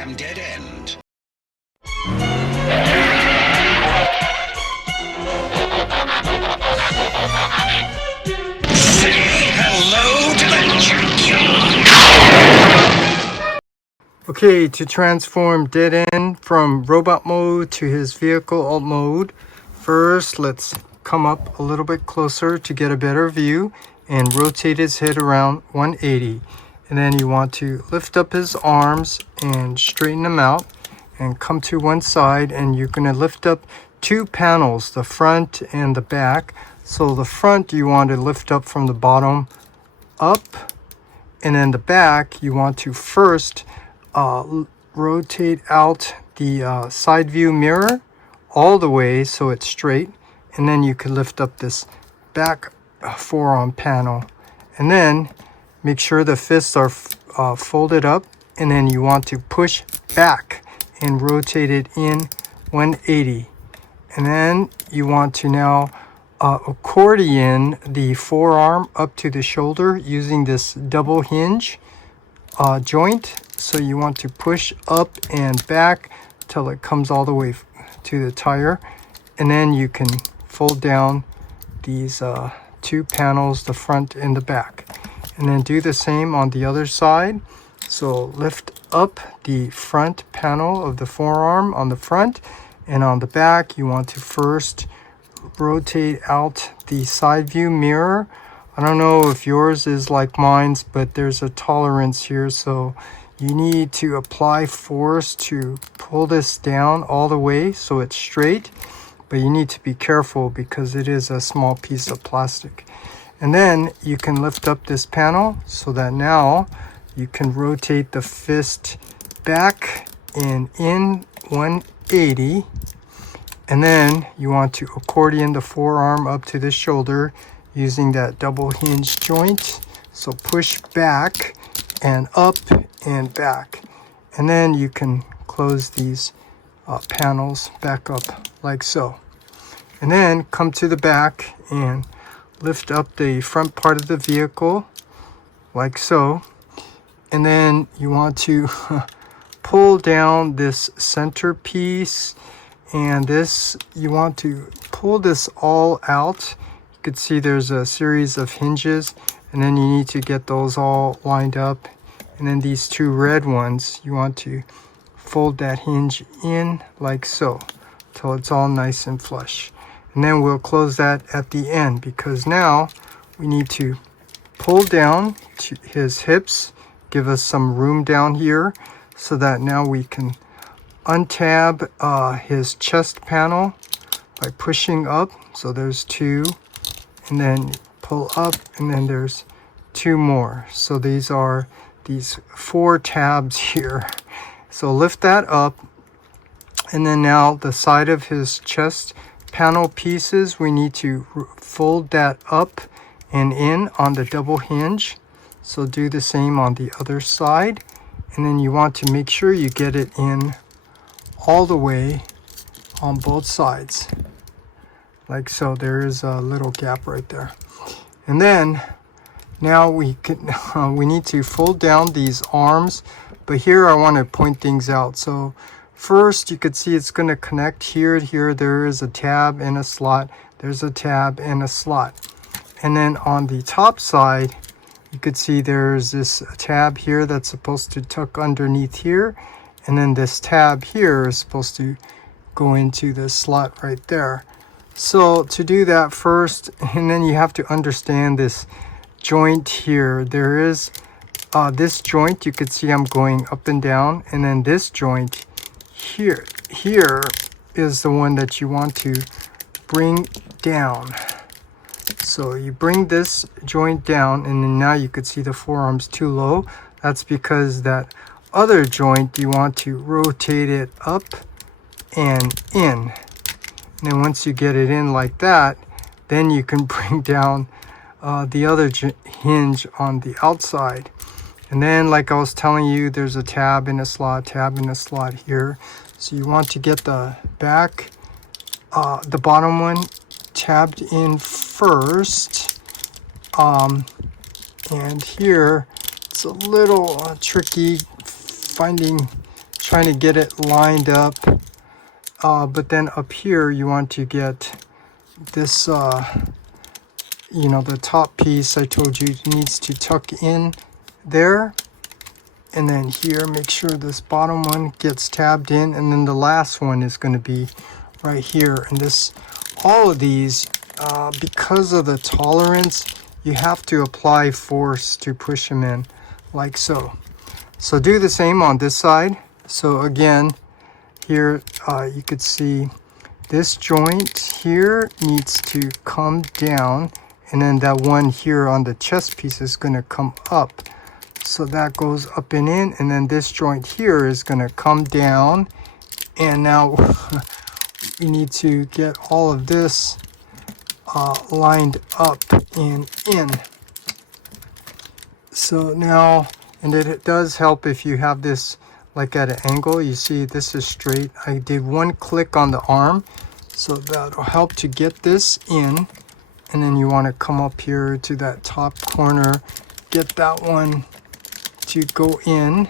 goddamn dead end. Say hello to the junkyard! Okay, to transform Dead End from robot mode to his vehicle alt mode, first let's come up a little bit closer to get a better view and rotate his head around 180. And then you want to lift up his arms and straighten them out and come to one side, and you're going to lift up two panels, the front and the back. So the front you want to lift up from the bottom up, and then the back you want to first rotate out the side view mirror all the way so it's straight, and then you can lift up this back forearm panel, and then make sure the fists are folded up, and then you want to push back and rotate it in 180. And then you want to now accordion the forearm up to the shoulder using this double hinge joint. So you want to push up and back till it comes all the way to the tire, and then you can fold down these two panels, the front and the back, and then do the same on the other side. So lift up the front panel of the forearm on the front, and on the back you want to first rotate out the side view mirror. I don't know if yours is like mine's, but there's a tolerance here, so you need to apply force to pull this down all the way so it's straight, but you need to be careful because it is a small piece of plastic. And then you can lift up this panel so that now you can rotate the fist back and in 180, and then you want to accordion the forearm up to the shoulder using that double hinge joint. So push back and up and back, and then you can close these panels back up like so, and then come to the back and lift up the front part of the vehicle like so, and then you want to pull down this center piece, and this you want to pull this all out. You could see there's a series of hinges, and then you need to get those all lined up. And then these two red ones, you want to fold that hinge in like so till it's all nice and flush. And then we'll close that at the end, because now we need to pull down to his hips, give us some room down here, so that now we can untab his chest panel by pushing up. So there's two, and then pull up, and then there's two more. So these are these 4 tabs here. So lift that up, and then now the side of his chest panel pieces, we need to fold that up and in on the double hinge. So do the same on the other side, and then you want to make sure you get it in all the way on both sides like so. There is a little gap right there. And then now we need to fold down these arms, but here I want to point things out. So first you could see it's going to connect here. There is a tab and a slot. There's a tab and a slot. And then on the top side, you could see there's this tab here that's supposed to tuck underneath here. And then this tab here is supposed to go into the slot right there. So to do that first, and then you have to understand this joint here. There is this joint, you could see I'm going up and down, and then this joint here is the one that you want to bring down. So you bring this joint down, and then now you could see the forearm's too low. That's because that other joint, you want to rotate it up and in. And then once you get it in like that, then you can bring down the other hinge on the outside. And then, like I was telling you, there's a tab and a slot here. So you want to get the back, the bottom one tabbed in first. And here it's a little tricky trying to get it lined up. But then up here, you want to get this, you know, the top piece I told you needs to tuck in there. And then here, make sure this bottom one gets tabbed in. And then the last one is going to be right here. And this, all of these, because of the tolerance, you have to apply force to push them in, like so. So do the same on this side. So again, here you could see this joint here needs to come down, and then that one here on the chest piece is going to come up. So that goes up and in, and then this joint here is going to come down. And now we need to get all of this lined up and in. So now, and it does help if you have this like at an angle. You see this is straight. I did one click on the arm, so that'll help to get this in. And then you want to come up here to that top corner, get that one to go in,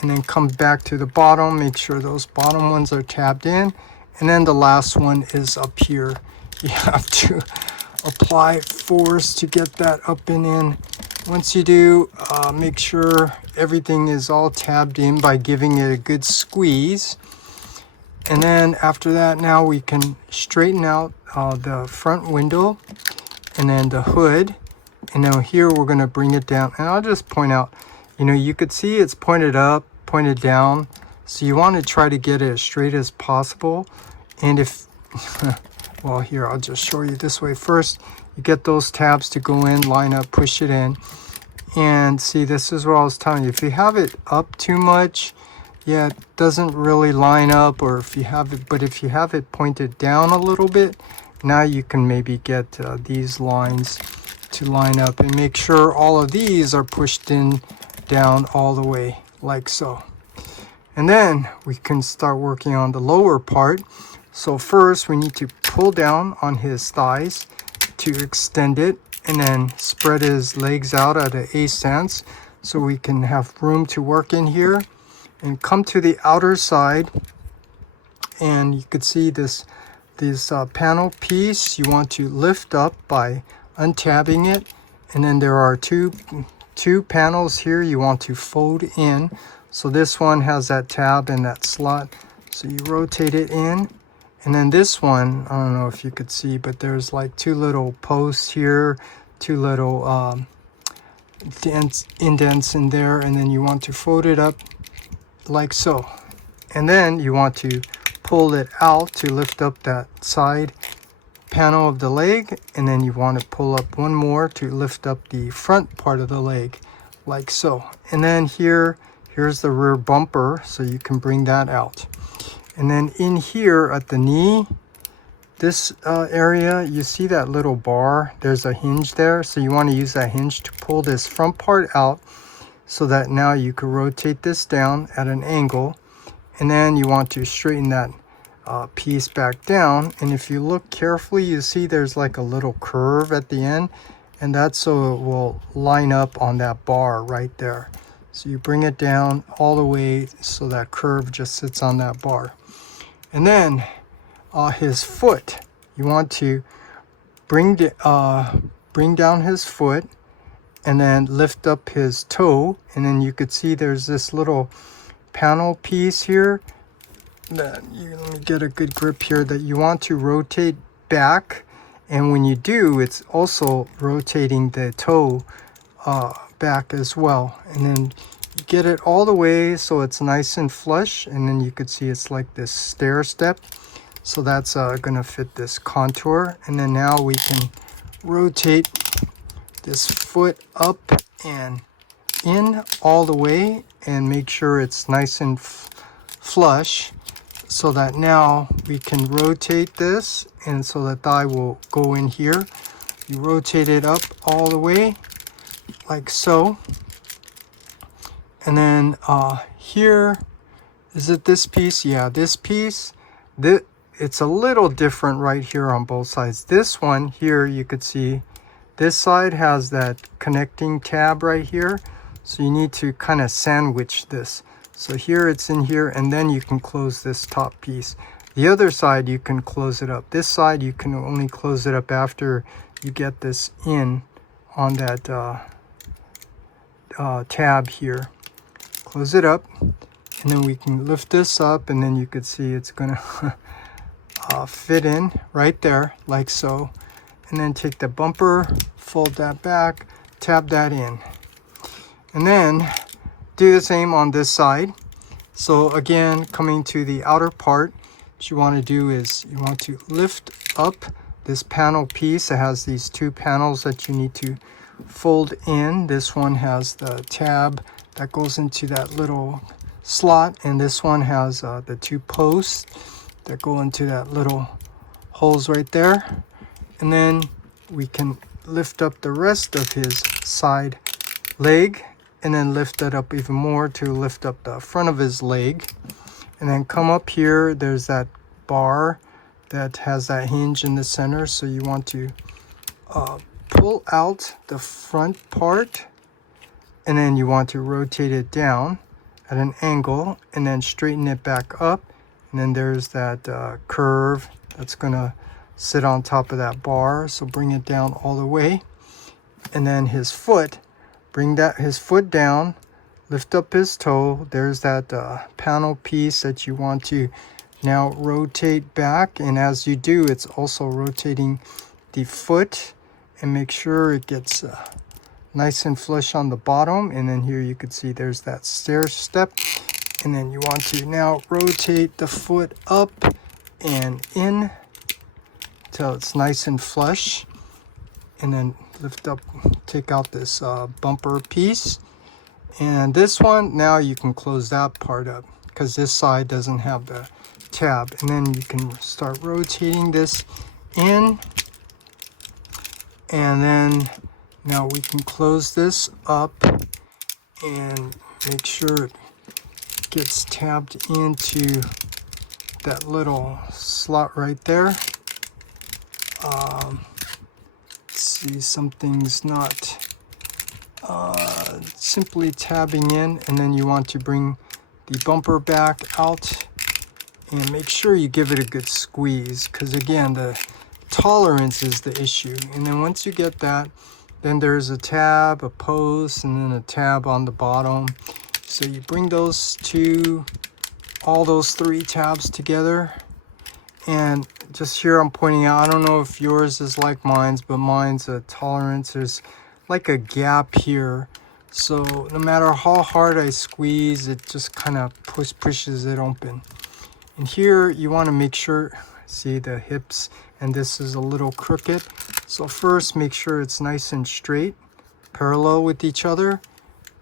and then come back to the bottom. Make sure those bottom ones are tabbed in. And then the last one is up here. You have to apply force to get that up and in. Once you do, make sure everything is all tabbed in by giving it a good squeeze. And then after that, now we can straighten out the front window and then the hood. And now here we're going to bring it down. And I'll just point out, you know, you could see it's pointed up, pointed down. So you want to try to get it as straight as possible. And if, well, here, I'll just show you this way. First, you get those tabs to go in, line up, push it in. And see, this is what I was telling you. If you have it up too much, yeah, it doesn't really line up. Or if you have it, but if you have it pointed down a little bit, now you can maybe get these lines to line up, and make sure all of these are pushed in down all the way, like so. And then we can start working on the lower part. So first we need to pull down on his thighs to extend it, and then spread his legs out at an A stance so we can have room to work in here. And come to the outer side, and you could see this panel piece you want to lift up by untabbing it. And then there are two panels here you want to fold in. So this one has that tab and that slot, so you rotate it in. And then this one, I don't know if you could see, but there's like two little posts here, two little indents in there, and then you want to fold it up like so. And then you want to pull it out to lift up that side panel of the leg, and then you want to pull up one more to lift up the front part of the leg, like so. And then here's the rear bumper, so you can bring that out. And then in here at the knee, this area, you see that little bar, there's a hinge there, so you want to use that hinge to pull this front part out, so that now you can rotate this down at an angle. And then you want to straighten that piece back down. And if you look carefully, you see there's like a little curve at the end, and that's so it will line up on that bar right there. So you bring it down all the way so that curve just sits on that bar. And then his foot, you want to bring down his foot and then lift up his toe. And then you could see there's this little panel piece here that let me get a good grip here, that you want to rotate back. And when you do, it's also rotating the toe back as well. And then you get it all the way so it's nice and flush, and then you could see it's like this stair step. So that's gonna fit this contour. And then now we can rotate this foot up and in all the way and make sure it's nice and flush, so that now we can rotate this, and so the thigh will go in here. You rotate it up all the way like so. And then here, is it this piece? Yeah, this piece. It's a little different right here on both sides. This one here, you could see this side has that connecting tab right here. So you need to kind of sandwich this. So here it's in here, and then you can close this top piece. The other side, you can close it up. This side, you can only close it up after you get this in on that tab here. Close it up, and then we can lift this up, and then you could see it's gonna fit in right there, like so. And then take the bumper, fold that back, tab that in. And then do the same on this side. So again, coming to the outer part, what you want to do is you want to lift up this panel piece. It has these two panels that you need to fold in. This one has the tab that goes into that little slot, and this one has the two posts that go into that little holes right there. And then we can lift up the rest of his side leg, and then lift that up even more to lift up the front of his leg. And then come up here, there's that bar that has that hinge in the center. So you want to pull out the front part, and then you want to rotate it down at an angle, and then straighten it back up. And then there's that curve that's gonna sit on top of that bar. So bring it down all the way. And then his foot, bring his foot down, lift up his toe. There's that panel piece that you want to now rotate back. And as you do, it's also rotating the foot, and make sure it gets nice and flush on the bottom. And then here you can see there's that stair step. And then you want to now rotate the foot up and in till it's nice and flush. And then lift up, take out this bumper piece. And this one, now you can close that part up because this side doesn't have the tab. And then you can start rotating this in. And then now we can close this up and make sure it gets tabbed into that little slot right there. See, something's not simply tabbing in, and then you want to bring the bumper back out and make sure you give it a good squeeze, because again, the tolerance is the issue. And then once you get that, then there's a tab, a post, and then a tab on the bottom. So you bring those two, all those three tabs together. And just here I'm pointing out, I don't know if yours is like mine's, but mine's a tolerance. There's like a gap here. So no matter how hard I squeeze, it just kind of pushes it open. And here you want to make sure, see the hips, and this is a little crooked. So first make sure it's nice and straight, parallel with each other.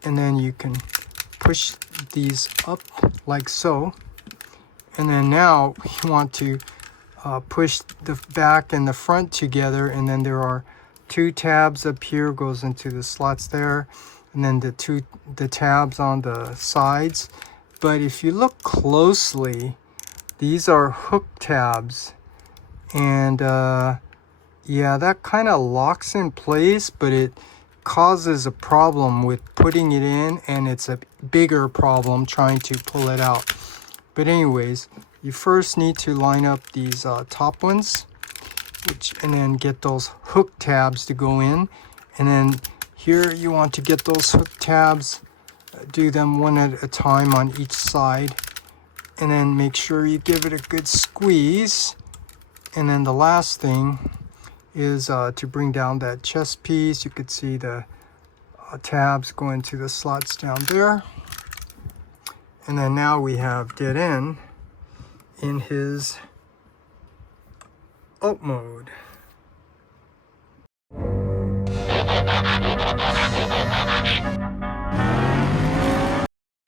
And then you can push these up like so. And then now you want to push the back and the front together, and then there are two tabs up here, goes into the slots there, and then the tabs on the sides. But if you look closely, these are hook tabs, and yeah, that kind of locks in place, but it causes a problem with putting it in, and it's a bigger problem trying to pull it out. But anyways, you first need to line up these top ones, and then get those hook tabs to go in. And then here you want to get those hook tabs, do them one at a time on each side, and then make sure you give it a good squeeze. And then the last thing is to bring down that chest piece. You could see the tabs go into the slots down there. And then now we have dead end in his up mode.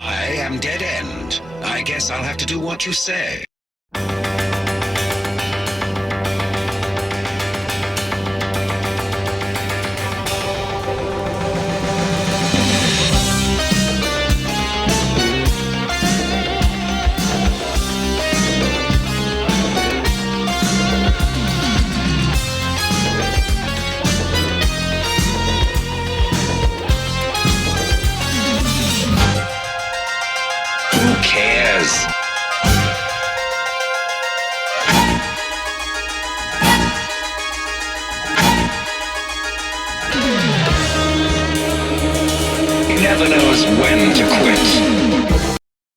I am dead end. I guess I'll have to do what you say. does. He never knows when to quit.